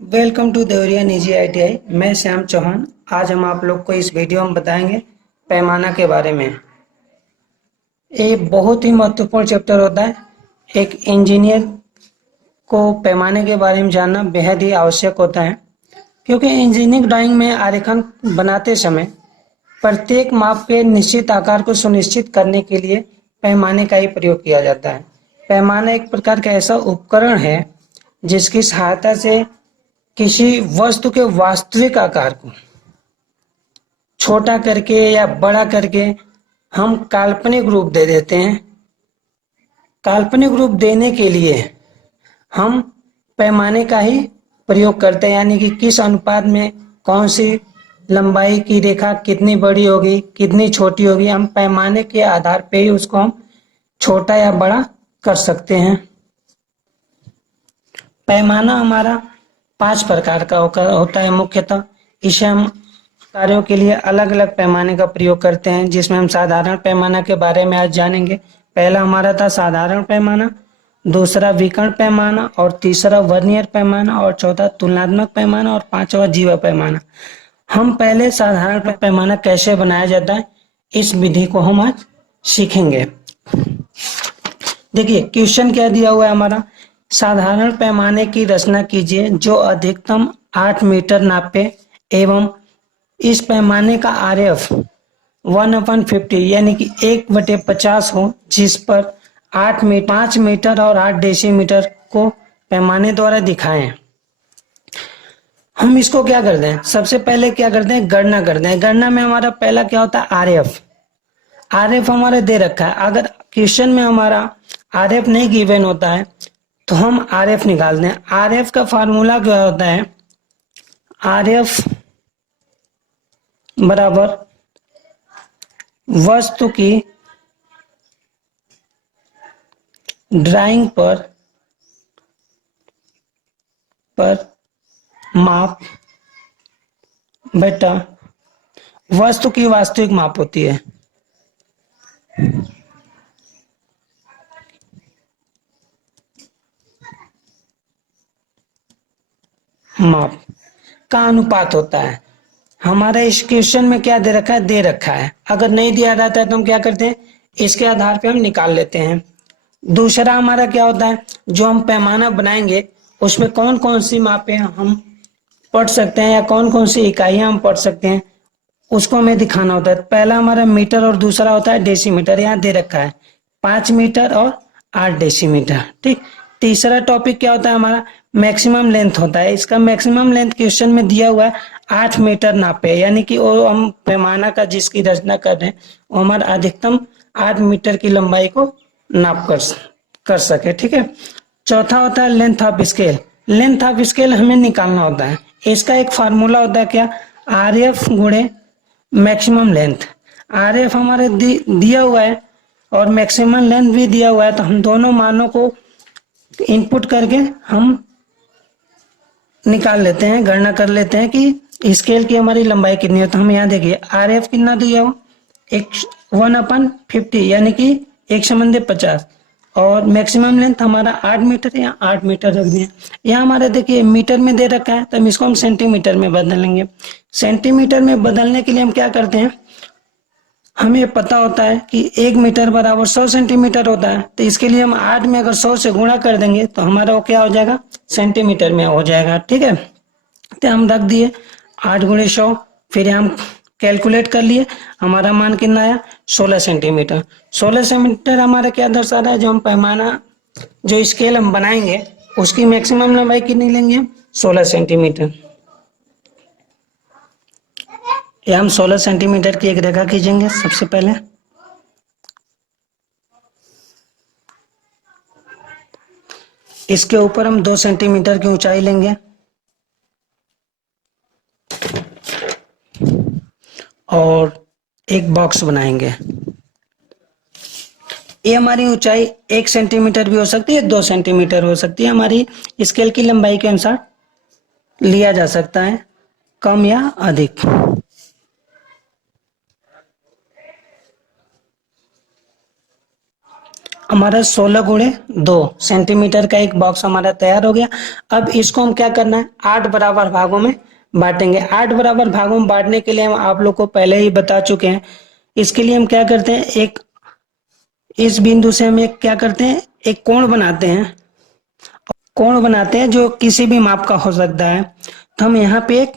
Welcome to Deoria निजी ITI। मैं श्याम चौहान। आज हम आप लोग को इस वीडियो में बताएंगे पैमाना के बारे में। ये बहुत ही महत्वपूर्ण चैप्टर होता है। एक इंजीनियर को पैमाने के बारे में जानना बेहद ही आवश्यक होता है, क्योंकि इंजीनियरिंग ड्राइंग में आरेखन बनाते समय प्रत्येक माप के निश्चित आकार को सुनिश्चित करने के लिए पैमाने का ही प्रयोग किया जाता है। पैमाना एक प्रकार का ऐसा उपकरण है जिसकी सहायता से किसी वस्तु के वास्तविक आकार को छोटा करके या बड़ा करके हम काल्पनिक रूप दे देते हैं। काल्पनिक रूप देने के लिए हम पैमाने का ही प्रयोग करते हैं, यानी कि किस अनुपात में कौन सी लंबाई की रेखा कितनी बड़ी होगी, कितनी छोटी होगी, हम पैमाने के आधार पे ही उसको हम छोटा या बड़ा कर सकते हैं। पैमाना हमारा 5 प्रकार का होता है मुख्यतः। इसे हम कार्यों के लिए अलग अलग पैमाने का प्रयोग करते हैं, जिसमें हम साधारण पैमाना के बारे में आज जानेंगे। पहला हमारा था साधारण पैमाना, दूसरा विकर्ण पैमाना, और तीसरा वर्नियर पैमाना, और चौथा तुलनात्मक पैमाना, और पांचवा जीवा पैमाना। हम पहले साधारण पैमाना कैसे बनाया जाता है इस विधि को हम आज सीखेंगे। देखिए क्वेश्चन क्या दिया हुआ है हमारा। साधारण पैमाने की रचना कीजिए जो अधिकतम 8 मीटर नापे एवं इस पैमाने का RF 1/50 यानी कि 1/50 हो, जिस पर 5 मीटर और 8 डेसीमीटर को पैमाने द्वारा दिखाएं। हम इसको क्या करते हैं, सबसे पहले क्या करते हैं, गणना करते हैं। गणना में हमारा पहला क्या होता है, RF हमारा दे रखा है। अगर क्वेश्चन में हमारा RF नहीं गिवन होता है तो हम RF निकालते हैं। RF का फार्मूला क्या होता है, RF बराबर वस्तु की ड्राइंग पर माप बेटा वस्तु की वास्तविक माप होती है। माप का अनुपात होता है। हमारा इस क्वेश्चन में क्या दे रखा है। अगर नहीं दिया रहता है तो हम क्या करते हैं, इसके आधार पे हम निकाल लेते हैं। दूसरा हमारा क्या होता है, जो हम पैमाना बनाएंगे उसमें कौन कौन सी मापें हम पढ़ सकते हैं या कौन कौन सी इकाइयां हम पढ़ सकते हैं, उसको हमें दिखाना होता है। पहला हमारा मीटर और दूसरा होता है डेसीमीटर। यहाँ दे रखा है 5 मीटर और 8 डेसीमीटर। ठीक। तीसरा टॉपिक क्या होता है हमारा, मैक्सिमम लेंथ होता है। इसका मैक्सिमम लेंथ क्वेश्चन में दिया हुआ है 8 मीटर नापे, यानी कि वो हम पैमाना का जिसकी रचना कर रहे हैं वो हमारा अधिकतम 8 मीटर की लंबाई को नाप कर सके। ठीक है। चौथा होता है length of scale. Length of scale हमें निकालना होता है। इसका एक फार्मूला होता है क्या, RF गुणे मैक्सिमम लेंथ। RF हमारे दिया हुआ है और मैक्सिमम लेंथ भी दिया हुआ है, तो हम दोनों मानों को इनपुट करके हम निकाल लेते हैं, गणना कर लेते हैं कि स्केल की हमारी लंबाई कितनी है। तो हम यहाँ देखिए RF कितना दिया हो, 1/50 यानी कि 1/50, और मैक्सिमम लेंथ हमारा 8 मीटर है, यहाँ 8 मीटर रख दिया। यहाँ हमारा देखिए मीटर में दे रखा है, तो हम इसको हम सेंटीमीटर में बदलेंगे। सेंटीमीटर में बदलने के लिए हम क्या करते हैं, हमें पता होता है कि 1 मीटर बराबर 100 सेंटीमीटर होता है। तो इसके लिए हम 8 में अगर 100 से गुणा कर देंगे तो हमारा वो क्या हो जाएगा, सेंटीमीटर में हो जाएगा। ठीक है। तो हम रख दिए 8 गुणे 100, फिर हम कैलकुलेट कर लिए, हमारा मान कितना आया 16 सेंटीमीटर। 16 सेंटीमीटर हमारा क्या दर्शा रहा है, जो हम पैमाना जो स्केल हम बनाएंगे उसकी मैक्सिमम लंबाई कितनी लेंगे, 16 सेंटीमीटर। या हम 16 सेंटीमीटर की एक रेखा खींचेंगे। सबसे पहले इसके ऊपर हम 2 सेंटीमीटर की ऊंचाई लेंगे और एक बॉक्स बनाएंगे। ये हमारी ऊंचाई 1 सेंटीमीटर भी हो सकती है, 2 सेंटीमीटर हो सकती है। हमारी स्केल की लंबाई के अनुसार लिया जा सकता है, कम या अधिक। हमारा 16 × 2 सेंटीमीटर का एक बॉक्स हमारा तैयार हो गया। अब इसको हम क्या करना है, 8 बराबर भागों में बांटेंगे। 8 बराबर भागों में बांटने के लिए हम आप लोग को पहले ही बता चुके हैं। इसके लिए हम क्या करते हैं, एक इस बिंदु से हम एक क्या करते हैं, एक कोण बनाते हैं। कोण बनाते हैं जो किसी भी माप का हो सकता है। तो हम यहाँ पे एक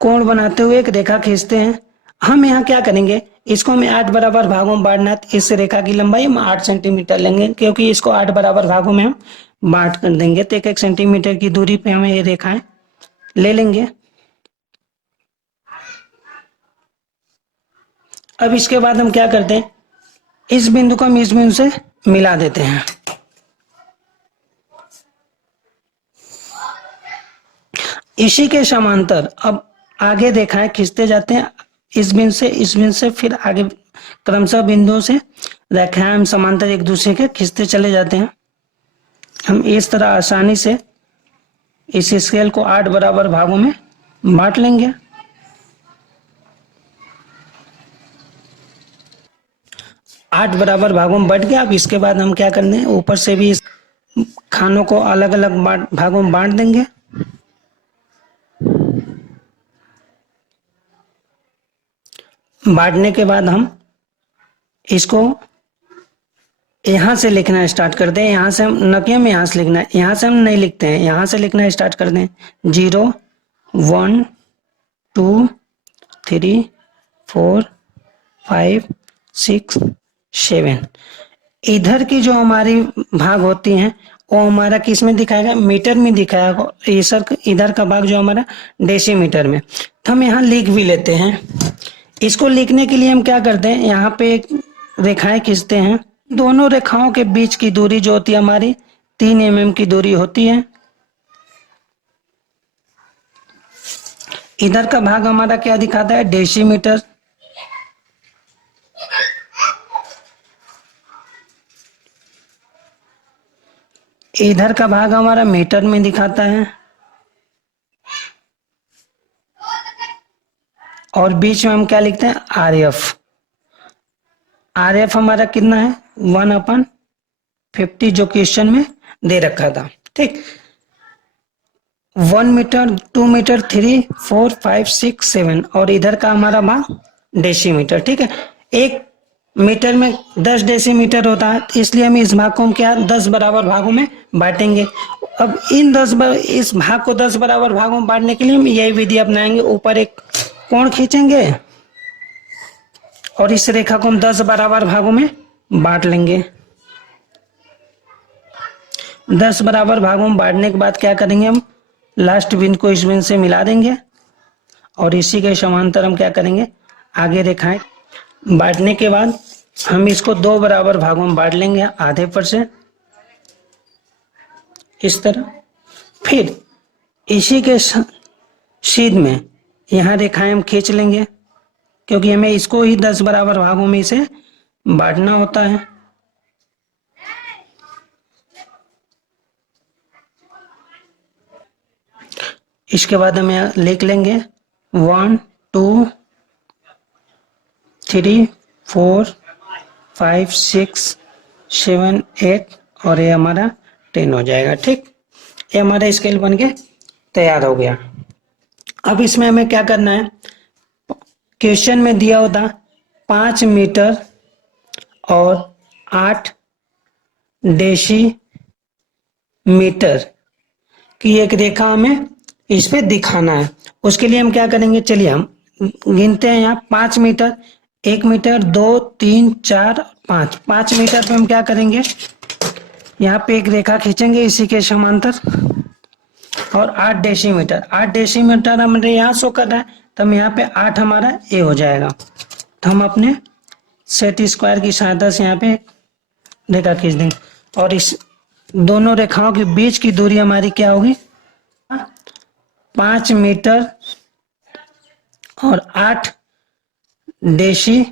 कोण बनाते हुए एक रेखा खींचते हैं। हम यहाँ क्या करेंगे, इसको हमें 8 बराबर भागों में बांटना है। इस रेखा की लंबाई हम 8 सेंटीमीटर लेंगे, क्योंकि इसको 8 बराबर भागों में हम बांट कर देंगे। तो 1 1 सेंटीमीटर की दूरी पे हमें ये रेखाएं ले लेंगे। अब इसके बाद हम क्या करते हैं, इस बिंदु को हम इस बिंदु से मिला देते हैं। इसी के समांतर अब आगे रेखाएं खींचते जाते हैं। इस बिंदु से इस बिंदु से, फिर आगे क्रमशः बिंदुओं से रेखाएं हम समांतर एक दूसरे के खींचते चले जाते हैं। हम इस तरह आसानी से इस स्केल को 8 बराबर भागों में बांट लेंगे। आठ बराबर भागों में बट गया। अब इसके बाद हम क्या करने हैं, ऊपर से भी इस खानों को अलग अलग भागों में बांट देंगे। बांटने के बाद हम इसको यहां से लिखना स्टार्ट कर दें। यहां से हम न कि हम यहां से लिखना है, यहां से हम नहीं लिखते हैं, यहां से लिखना स्टार्ट कर दें। 0 1 2 3 4 5 6 7। इधर की जो हमारी भाग होती हैं वो हमारा किस में दिखाएगा, मीटर में दिखाएगा। इधर का भाग जो हमारा डेसीमीटर में। तो हम यहाँ लिख भी लेते हैं। इसको लिखने के लिए हम क्या करते हैं, यहाँ पे एक रेखाएं खींचते हैं। दोनों रेखाओं के बीच की दूरी जो होती है हमारी 3 mm की दूरी होती है। इधर का भाग हमारा क्या दिखाता है, डेसीमीटर। इधर का भाग हमारा मीटर में दिखाता है। और बीच में हम क्या लिखते हैं, RF। RF हमारा कितना है, 1/50, जो क्वेश्चन में दे रखा था। ठीक, 1 मीटर, 2 मीटर, 3 4 5 6 7। और इधर का हमारा भाग डेसीमीटर। ठीक है, एक मीटर में 10 डेसीमीटर होता है, इसलिए हम इस भाग को क्या 10 बराबर भागों में बांटेंगे। अब इस भाग को 10 बराबर भागों में बांटने के लिए हम यही विधि अपनाएंगे। ऊपर एक कोण खींचेंगे और इस रेखा को हम 10 बराबर भागों में बांट लेंगे। 10 बराबर भागों में बांटने के बाद क्या करेंगे, हम लास्ट बिंदु को इस बिंदु से मिला देंगे। और इसी के समांतर हम क्या करेंगे, आगे रेखाएं बांटने के बाद हम इसको 2 बराबर भागों में बांट लेंगे, आधे पर से इस तरह। फिर इसी के सीध में यहाँ रेखाएं हम खींच लेंगे, क्योंकि हमें इसको ही 10 बराबर भागों में इसे बांटना होता है। इसके बाद हम यहाँ लिख लेंगे 1 2 3 4 5 6 7 8 और ये हमारा 10 हो जाएगा। ठीक, ये हमारा स्केल बन के तैयार हो गया। अब इसमें हमें क्या करना है, क्वेश्चन में दिया होता 5 मीटर और 8 डेसीमीटर की एक रेखा हमें इस पे दिखाना है। उसके लिए हम क्या करेंगे, चलिए हम गिनते हैं। यहाँ 5 मीटर, 1 मीटर, 2 3 4 5। 5 मीटर पे हम क्या करेंगे, यहाँ पे एक रेखा खींचेंगे इसी के समांतर। और 8 डेसीमीटर, 8 डेसीमीटर हमारे यहाँ शो कर रहा है, तो हम यहाँ पे 8 हमारा ए हो जाएगा। तो हम अपने सेट स्क्वायर की सहायता से यहाँ पे रेखा खींच देंगे। और इस दोनों रेखाओं के बीच की दूरी हमारी क्या होगी, 5 मीटर और 8 डेसीमीटर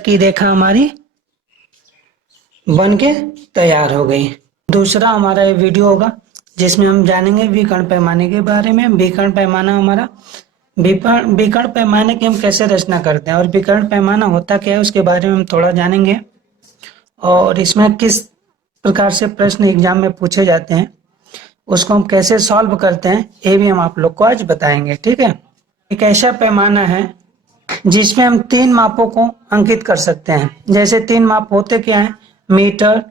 की रेखा हमारी बन के तैयार हो गई। दूसरा हमारा ये वीडियो होगा जिसमें हम जानेंगे विकर्ण पैमाने के बारे में। विकर्ण पैमाना हमारा विकर्ण पैमाने की हम कैसे रचना करते हैं और विकर्ण पैमाना होता क्या है उसके बारे में हम थोड़ा जानेंगे। और इसमें किस प्रकार से प्रश्न एग्जाम में पूछे जाते हैं, उसको हम कैसे सॉल्व करते हैं, ये भी हम आप लोग को आज बताएंगे। ठीक है। एक ऐसा पैमाना है जिसमें हम 3 मापों को अंकित कर सकते हैं। जैसे 3 माप होते क्या हैं, मीटर,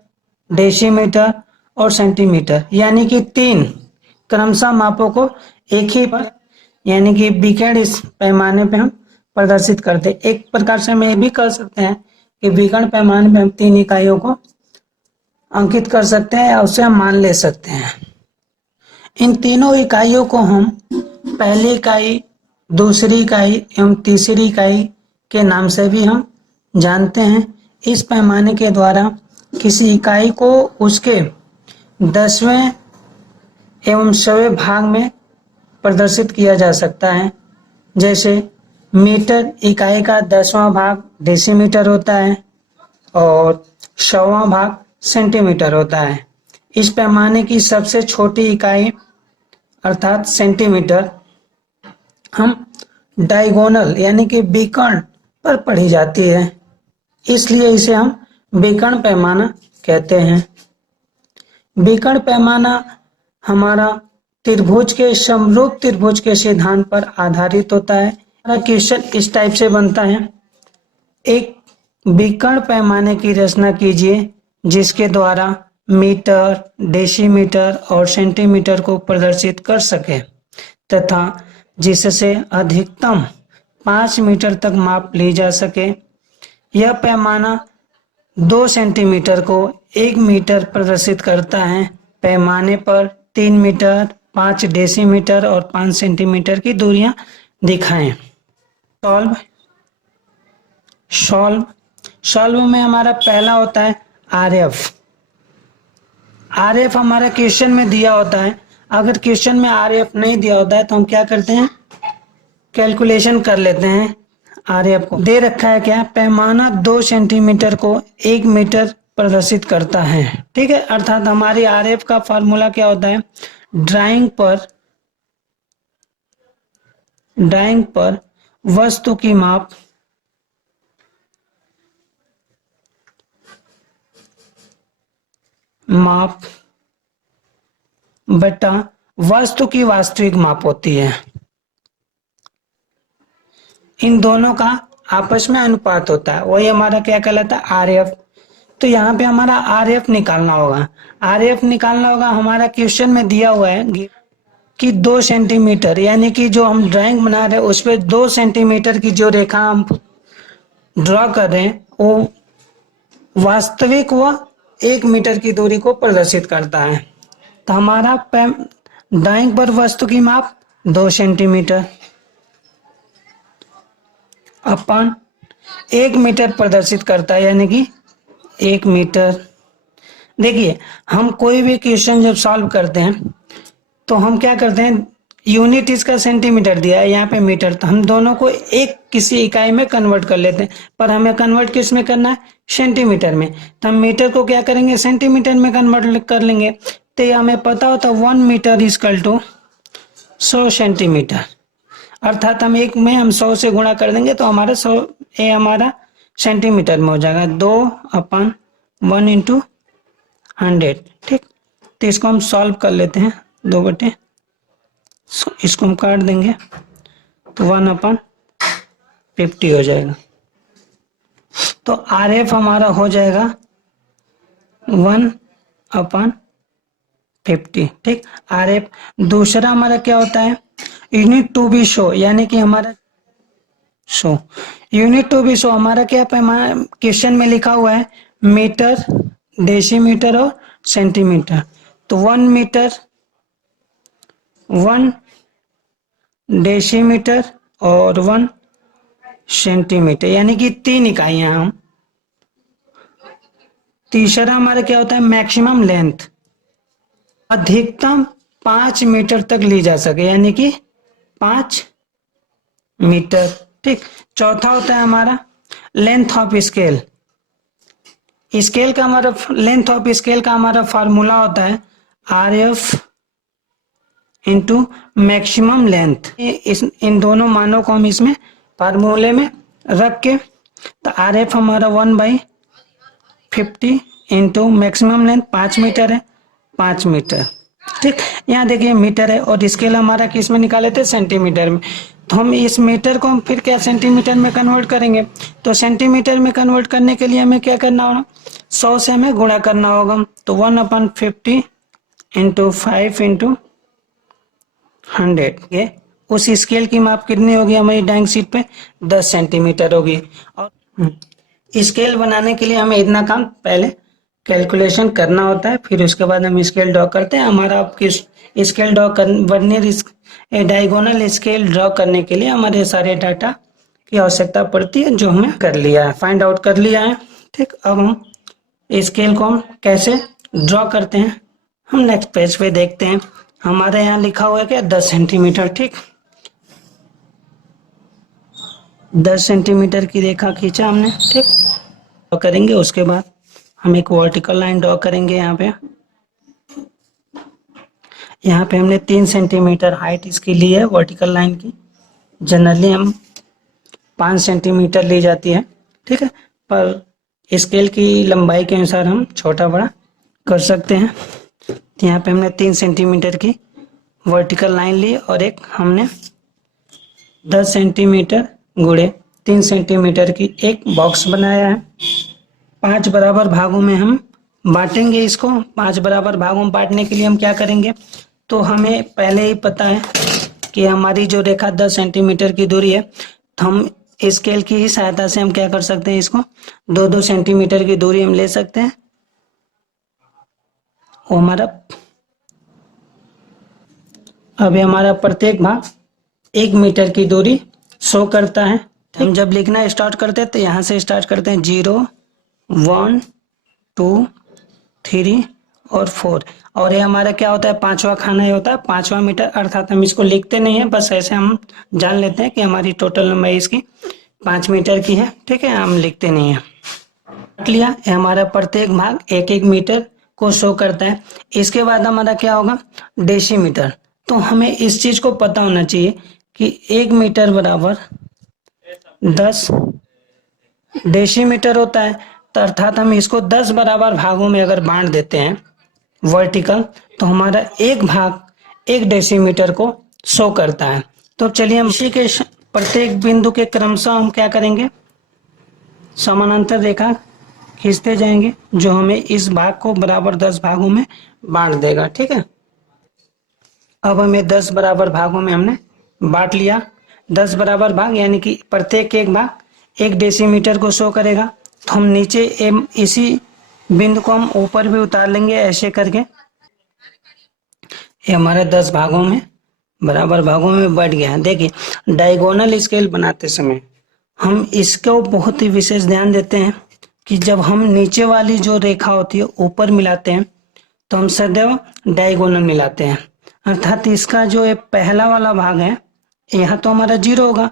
डेसीमीटर और सेंटीमीटर, यानी कि 3 क्रमशः मापों को एक ही पर, यानी कि विकर्ण इस पैमाने पे हम प्रदर्शित करते हैं। एक प्रकार से हम ये भी कर सकते हैं कि विकर्ण पैमाने में हम 3 इकाइयों को अंकित कर सकते हैं या उसे हम मान ले सकते हैं। इन तीनों इकाइयों को हम पहली इकाई, दूसरी इकाई एवं तीसरी इकाई के नाम से भी हम जानते हैं। इस पैमाने के द्वारा किसी इकाई को उसके 10वें एवं 100वें भाग में प्रदर्शित किया जा सकता है। जैसे मीटर इकाई का 10वां भाग डेसीमीटर होता है और 100वां भाग सेंटीमीटर होता है। इस पैमाने की सबसे छोटी इकाई अर्थात सेंटीमीटर हम डायगोनल यानी कि विकर्ण पर पढ़ी जाती है, इसलिए इसे हम विकर्ण पैमाना कहते हैं। विकर्ण पैमाना हमारा त्रिभुज के समरूप त्रिभुज के सिद्धांत पर आधारित होता है। हमारा क्वेश्चन इस टाइप से बनता है, एक विकर्ण पैमाने की रचना कीजिए जिसके द्वारा मीटर, डेसीमीटर और सेंटीमीटर को प्रदर्शित कर सके तथा जिससे अधिकतम 5 मीटर तक माप ली जा सके। यह पैमाना 2 सेंटीमीटर को 1 मीटर प्रदर्शित करता है। पैमाने पर 3 मीटर, 5 डेसीमीटर और 5 सेंटीमीटर की दूरियां दिखाएं। सॉल्व सॉल्व सॉल्व में हमारा पहला होता है आरएफ। आरएफ हमारा क्वेश्चन में दिया होता है। अगर क्वेश्चन में आरएफ नहीं दिया होता है तो हम क्या करते हैं, कैलकुलेशन कर लेते हैं। आरएफ को दे रखा है क्या, पैमाना 2 सेंटीमीटर को 1 मीटर प्रदर्शित करता है। ठीक है, अर्थात हमारी आरएफ का फॉर्मूला क्या होता है, ड्राइंग पर वस्तु की माप बटा वस्तु की वास्तविक माप होती है। इन दोनों का आपस में अनुपात होता है, वही हमारा क्या कहलाता है, आरएफ। तो यहाँ पे हमारा आरएफ निकालना होगा। आरएफ निकालना होगा, हमारा क्वेश्चन में दिया हुआ है कि 2 सेंटीमीटर, यानी कि जो हम ड्राइंग बना रहे हैं उस पर 2 सेंटीमीटर की जो रेखा हम ड्रॉ कर रहे हैं वो वास्तविक व 1 मीटर की दूरी को प्रदर्शित करता है। तो हमारा ड्राइंग पर वस्तु की माप 2 सेंटीमीटर अपन 1 मीटर प्रदर्शित करता है, यानी कि 1 मीटर। देखिए, हम कोई भी क्वेश्चन जब सॉल्व करते हैं तो हम क्या करते हैं, यूनिट इसका सेंटीमीटर दिया है, यहाँ पे मीटर, तो हम दोनों को एक किसी इकाई में कन्वर्ट कर लेते हैं। पर हमें कन्वर्ट किस में करना है, सेंटीमीटर में। तो हम मीटर को क्या करेंगे, सेंटीमीटर में कन्वर्ट कर लेंगे। तो ये हमें पता होता है 1 मीटर इक्वल टू 100 सेंटीमीटर। अर्थात हम 1 में हम 100 से गुणा कर देंगे तो हमारा 100 ये हमारा सेंटीमीटर में हो जाएगा, 2/1 इंटू 100। ठीक, तो इसको हम सॉल्व कर लेते हैं, 2/, इसको हम काट देंगे तो 1/50 हो जाएगा। तो आरएफ हमारा हो जाएगा 1/50। ठीक, आरएफ। दूसरा हमारा क्या होता है, यूनिट टू बी शो, यानी कि हमारा show, unit to be show हमारा क्या पैमाना क्वेश्चन में लिखा हुआ है, मीटर, डेसीमीटर और सेंटीमीटर। तो 1 मीटर, 1 डेसीमीटर और 1 सेंटीमीटर, यानी कि 3 इकाइयां हम। तीसरा हमारा क्या होता है, मैक्सिमम लेंथ, अधिकतम 5 मीटर तक ली जा सके, यानी कि 5 मीटर। ठीक, चौथा होता है हमारा लेंथ ऑफ स्केल। स्केल का हमारा लेंथ ऑफ स्केल का हमारा फॉर्मूला होता है आरएफ इंटू मैक्सिमम लेंथ। इन दोनों मानों को हम इसमें फार्मूले में रख के, तो आरएफ हमारा 1/50 50 इंटू मैक्सिमम लेंथ 5 मीटर है, 5 मीटर। ठीक, यहाँ देखिए मीटर है और स्केल हमारा किस में निकाले थे, सेंटीमीटर में। तो हम इस मीटर को हम फिर क्या सेंटीमीटर में कन्वर्ट करेंगे। तो सेंटीमीटर में कन्वर्ट करने के लिए हमें क्या करना होगा, 100 से हमें गुणा करना होगा। तो 1/50 इंटू 5 इंटू 100, ये उस स्केल की माप कितनी होगी हमारी ड्राइंग शीट पे, 10 सेंटीमीटर होगी। और स्केल बनाने के लिए हमें इतना काम पहले कैलकुलेशन करना होता है, फिर उसके बाद हम स्केल ड्रॉ करते हैं। हमारा किस स्केल ड्रॉ कर वर्नियर डायगोनल स्केल ड्रॉ करने के लिए हमारे सारे डाटा की आवश्यकता पड़ती है, जो हमें कर लिया है, फाइंड आउट कर लिया है। ठीक, अब हम स्केल को हम कैसे ड्रॉ करते हैं हम नेक्स्ट पेज पे देखते हैं। हमारे यहाँ लिखा हुआ है क्या, 10 सेंटीमीटर। ठीक, 10 सेंटीमीटर की रेखा खींचा हमने। ठीक, ड्रॉ करेंगे, उसके बाद हम एक वर्टिकल लाइन ड्रॉ करेंगे। यहाँ पे हमने 3 सेंटीमीटर हाइट इसकी ली है वर्टिकल लाइन की। जनरली हम 5 सेंटीमीटर ली जाती है। ठीक है, पर स्केल की लंबाई के अनुसार हम छोटा बड़ा कर सकते हैं। तो यहाँ पे हमने 3 सेंटीमीटर की वर्टिकल लाइन ली और एक हमने 10 सेंटीमीटर गुणे 3 सेंटीमीटर की एक बॉक्स बनाया है। 5 बराबर भागों में हम बांटेंगे इसको। 5 बराबर भागों में बांटने के लिए हम क्या करेंगे, तो हमें पहले ही पता है कि हमारी जो रेखा 10 सेंटीमीटर की दूरी है, तो हम स्केल की ही सहायता से हम क्या कर सकते हैं, इसको 2-2 सेंटीमीटर की दूरी हम ले सकते हैं। वो हमारा अभी हमारा प्रत्येक भाग 1 मीटर की दूरी शो करता है। हम जब लिखना स्टार्ट करते हैं तो यहाँ से स्टार्ट करते हैं, 0 1 2 3 और 4। और ये हमारा क्या होता है, 5वां खाना ही होता है, 5वां मीटर। अर्थात हम इसको लिखते नहीं है, बस ऐसे हम जान लेते हैं कि हमारी टोटल लंबाई इसकी 5 मीटर की है। ठीक है, हम लिखते नहीं है। लिया, ये हमारा प्रत्येक भाग 1-1 मीटर को शो करता है। इसके बाद हमारा क्या होगा, डेसीमीटर। तो हमें इस चीज को पता होना चाहिए कि 1 मीटर बराबर 10 डेसीमीटर होता है। तो अर्थात हम इसको 10 बराबर भागों में अगर बांट देते हैं वर्टिकल, तो हमारा एक भाग 1 डेसीमीटर को शो करता है। तो चलिए हम इसी के प्रत्येक बिंदु के क्रमशः हम क्या करेंगे, समानांतर रेखा खींचते जाएंगे, जो हमें इस भाग को बराबर 10 भागों में बांट देगा। ठीक है, अब हमें 10 बराबर भागों में हमने बांट लिया। 10 बराबर भाग यानी कि प्रत्येक एक भाग 1 डेसीमीटर को शो करेगा। तो हम नीचे इसी बिंदु को हम ऊपर भी उतार लेंगे ऐसे करके। ये हमारे 10 भागों में बराबर भागों में बढ़ गया है। देखिए, डायगोनल स्केल बनाते समय हम इसको बहुत ही विशेष ध्यान देते हैं कि जब हम नीचे वाली जो रेखा होती है ऊपर मिलाते हैं, तो हम सदैव डायगोनल मिलाते हैं। अर्थात इसका जो ये पहला वाला भाग है, यहाँ तो हमारा 0 होगा।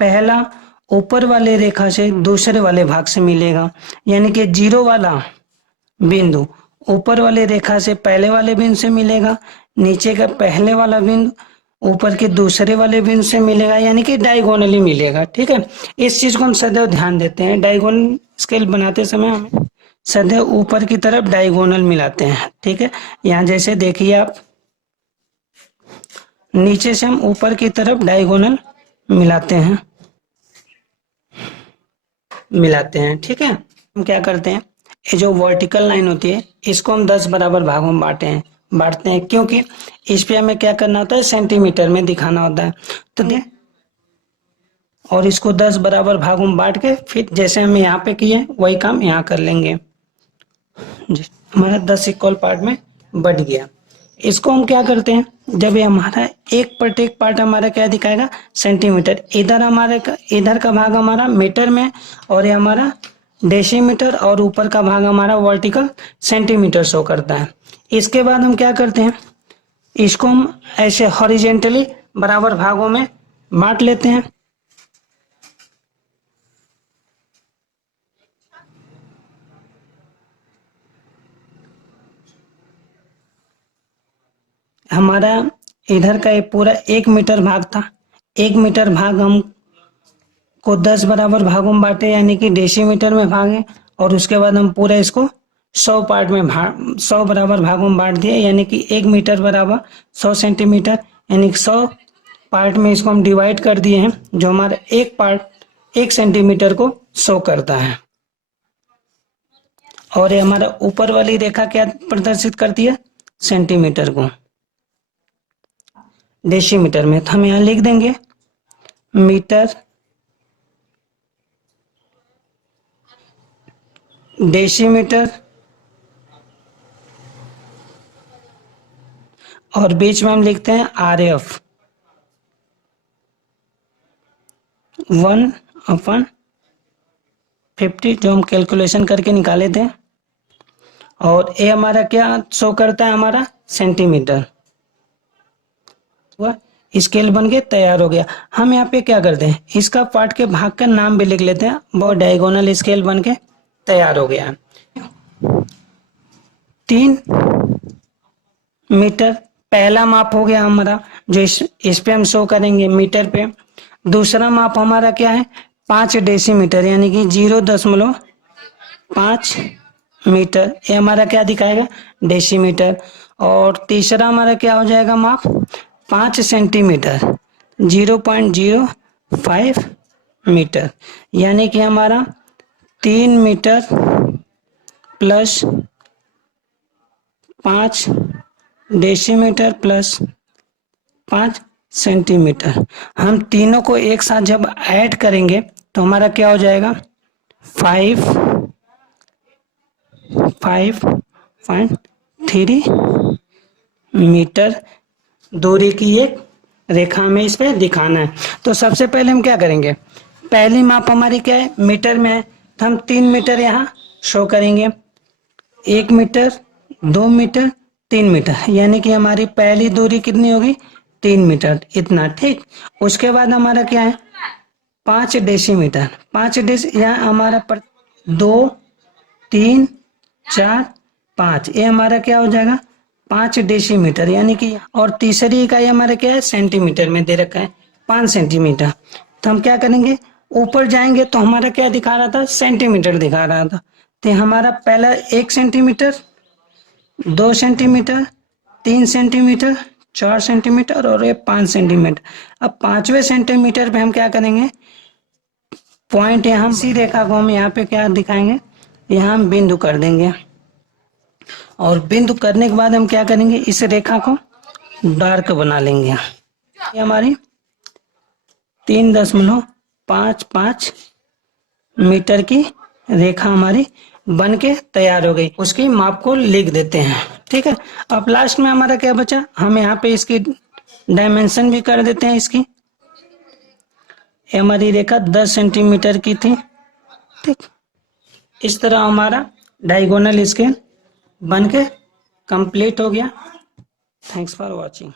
पहला ऊपर वाले रेखा से दूसरे वाले भाग से मिलेगा, यानी कि 0 वाला बिंदु ऊपर वाले रेखा से पहले वाले बिंदु से मिलेगा, नीचे का पहले वाला बिंदु ऊपर के दूसरे वाले बिंदु से मिलेगा, यानी कि डायगोनली मिलेगा। ठीक है, इस चीज को हम सदैव ध्यान देते हैं। डायगोनल स्केल बनाते समय हमें सदैव ऊपर की तरफ डायगोनल मिलाते हैं। ठीक है, यहाँ जैसे देखिए आप, नीचे से हम ऊपर की तरफ डायगोनल मिलाते हैं। ठीक है, हम क्या करते हैं, ये जो वर्टिकल लाइन होती है इसको हम 10 बराबर भागों में बांटते हैं, क्योंकि इस पे हमें क्या करना होता है, सेंटीमीटर में दिखाना होता है। तो और इसको 10 बराबर भागों में बांट के फिर जैसे हम यहाँ पे किए वही काम यहाँ कर लेंगे। हमारा 10 इक्वल पार्ट में बढ़ गया। इसको हम क्या करते हैं, जब ये हमारा एक प्रत्येक पार्ट हमारा क्या दिखाएगा, सेंटीमीटर। इधर का भाग हमारा मीटर में और ये हमारा डेसीमीटर, और ऊपर का भाग हमारा वर्टिकल सेंटीमीटर शो करता है। इसके बाद हम क्या करते हैं, इसको हम ऐसे हॉरिजेंटली बराबर भागों में बांट लेते हैं। हमारा इधर का ये पूरा 1 मीटर भाग था। 1 मीटर भाग हम को 10 बराबर भागों में बांटे, यानी कि डेसीमीटर में भागे, और उसके बाद हम पूरा इसको 100 बराबर भागों में बांट दिए, यानी कि 1 मीटर बराबर 100 सेंटीमीटर, यानी कि 100 पार्ट में इसको हम डिवाइड कर दिए हैं, जो हमारा एक पार्ट 1 सेंटीमीटर को शो करता है। और ये हमारा ऊपर वाली रेखा क्या प्रदर्शित करती है, सेंटीमीटर को डेसीमीटर में। तो हम यहाँ लिख देंगे मीटर डेसीमीटर, और बीच में हम लिखते हैं RF 1/50, जो हम कैलकुलेशन करके निकाले थे। और ये हमारा क्या शो करता है, हमारा सेंटीमीटर। वह स्केल बन के तैयार हो गया। हम यहाँ पे क्या करते हैं, इसका पार्ट के भाग का नाम भी लिख लेते हैं। वो डायगोनल स्केल बन के तैयार हो गया। 3 मीटर पहला माप हो गया हमारा, जो इस पे हम शो करेंगे मीटर पे। दूसरा माप हमारा क्या है, 5 डेसीमीटर, यानी कि 0.5 मीटर। ये हमारा क्या दिखाएगा, डेसीमीटर। और तीसरा हमारा क्या हो जाएगा माप, 5 सेंटीमीटर, 0.05 मीटर, यानी कि हमारा 3 metre plus 5 decimetre plus 5 centimetre. हम तीनों को एक साथ जब ऐड करेंगे तो हमारा क्या हो जाएगा, 5.3 मीटर दूरी की एक रेखा में इस पे दिखाना है। तो सबसे पहले हम क्या करेंगे, पहली माप हमारी क्या है, मीटर में है, तो हम 3 मीटर यहाँ शो करेंगे। 1 मीटर, 2 मीटर, 3 मीटर, यानी कि हमारी पहली दूरी कितनी होगी, 3 मीटर, इतना। ठीक, उसके बाद हमारा क्या है, 5 डेसीमीटर। 5 डेसी यहाँ हमारा 2, 3, 4, 5, ये हमारा क्या हो जाएगा, 5 डेसीमीटर, यानी कि। और तीसरी इकाई हमारा क्या है, सेंटीमीटर में दे रखा है, 5 सेंटीमीटर। तो हम क्या करेंगे, ऊपर जाएंगे तो हमारा क्या दिखा रहा था, सेंटीमीटर दिखा रहा था। तो हमारा पहला 1 सेंटीमीटर, 2 सेंटीमीटर, 3 सेंटीमीटर, 4 सेंटीमीटर, और ये 5 सेंटीमीटर। अब 5वें सेंटीमीटर पे हम क्या करेंगे, पॉइंट यहाँ इसी रेखा को हम यहाँ पे क्या दिखाएंगे, यहाँ हम बिंदु कर देंगे। और बिंदु करने के बाद हम क्या करेंगे, इस रेखा को डार्क बना लेंगे। ये हमारी 3.55 मीटर की रेखा हमारी बन के तैयार हो गई। उसकी माप को लिख देते हैं। ठीक है, अब लास्ट में हमारा क्या बचा, हम यहाँ पे इसकी डायमेंशन भी कर देते हैं इसकी। ये हमारी रेखा 10 सेंटीमीटर की थी। ठीक, इस तरह हमारा डायगोनल स्केल बन के कंप्लीट हो गया। Thanks for watching.